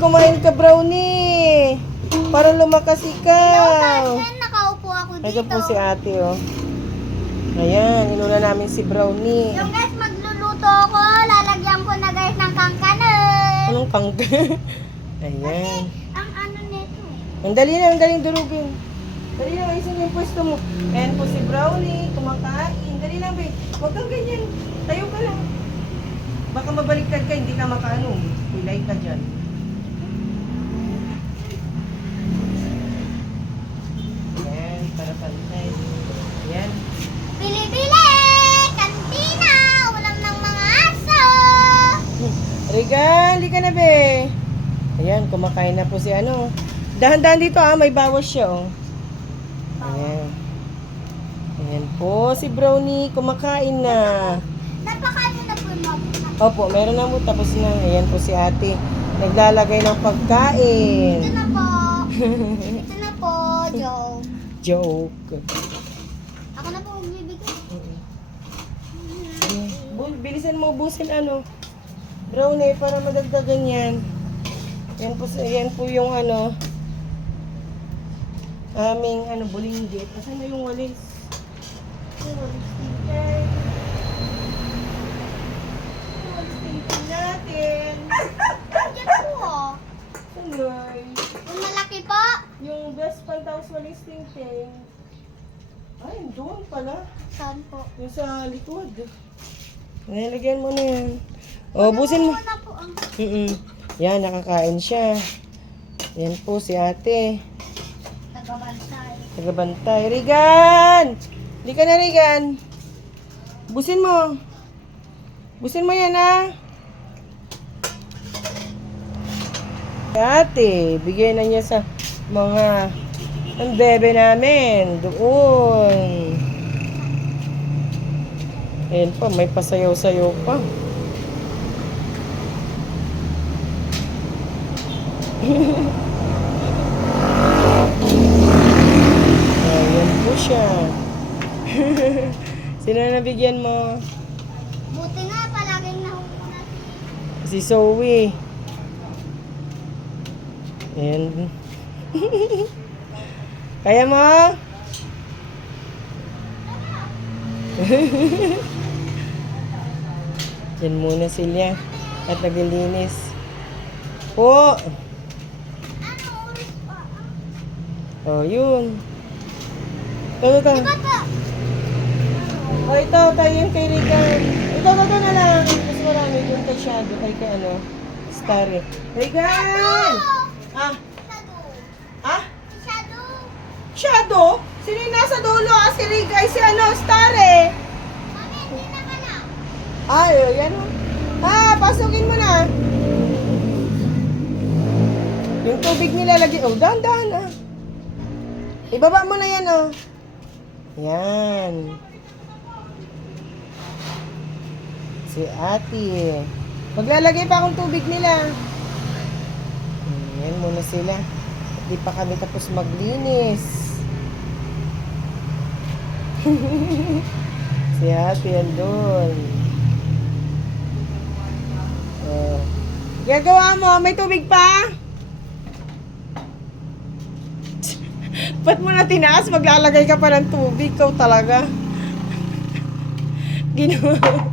kumain ka, Brownie. Para lumakas ikaw. Nakaupo ako dito. Ito po si ate, oh. Ayan, inuna namin si Brownie. Yung guys, magluluto ako. Lalagyan ko na guys ng kangkanan. Anong kangka? Ayan. Ang ano nito. Ang dali lang, ang daling durugin. Dali lang, ayusin mo yung pwesto mo. Ayan po si Brownie, kumakain. Dali lang, babe. Huwag kang ganyan. Tayo ka lang. Baka mabaliktad ka, hindi ka makaano. Pilay ka dyan. Ayan, para pantay. Ayan. Bili-bili! Kantina! Ulam ng mga aso! Regal, di ka na, be. Ayan, kumakain na po si ano. Dahan-dahan dito, may bawas siya, oh. Ayan. Ayan po, si Brownie, kumakain na. Napakain mo na po mo. Opo, meron na po, tapos na. Ayan po si ate. Naglalagay ng pagkain. Ito na po. Ito na po, Joe. Joke. Ako na po magbibigay. Bilisan mo, ubusin ano. Brownie, para madagdagan yan. Yan po yung ano. Aming ano, bulinggit. Asan na yung walis? Yung walis sticker. Yung walis sticker natin. Diyan po, oh. Sangay. Yung malaki po. Yung best pantaos walis sticker. Ay, doon pala. Saan po? Yung sa likod. Nilagyan mo na yan. O, busin mo. Ano po ang... Yan, nakakain siya. Yan po si ate. Tagabantay. Tagabantay. Regan! Hindi ka na, Regan. Busin mo. Busin mo yan, ha? Ate, bigyan na niya sa mga ang bebe namin. Doon. Ayan pa, may pasayaw-sayaw pa. Ayan po siya. Sino na nabigyan mo? Buti nga, palaging nahukunan. Si Zoe. Ayan. Kaya mo? Yan muna sila. At naglilinis. Po! Ano oras pa? Oh, yun. Ito. Ito. Oh, ito. Tayo yun kay Regan. Ito na lang. Mas marami dun kay Shadow. Kay ano? Starry. Regan! Ah? Shadow. Ah? Shadow. Shadow? Sino yung nasa dulo? Si Regan. Si ano? Starry. Mami, hindi na ka na. Ay, yan o. Pasukin mo na. Yung tubig nilalagay. Oh, dahan-dahan Ibaba mo na yan, oh. Yan. Si ate. Maglalagay pa akong tubig nila. Yan muna sila. Hindi pa kami tapos maglinis. Si ate andun. Gagawa mo, may tubig pa? Ba't mo na tinaas? Maglalagay ka pa ng tubig. Ikaw talaga. Ginawa.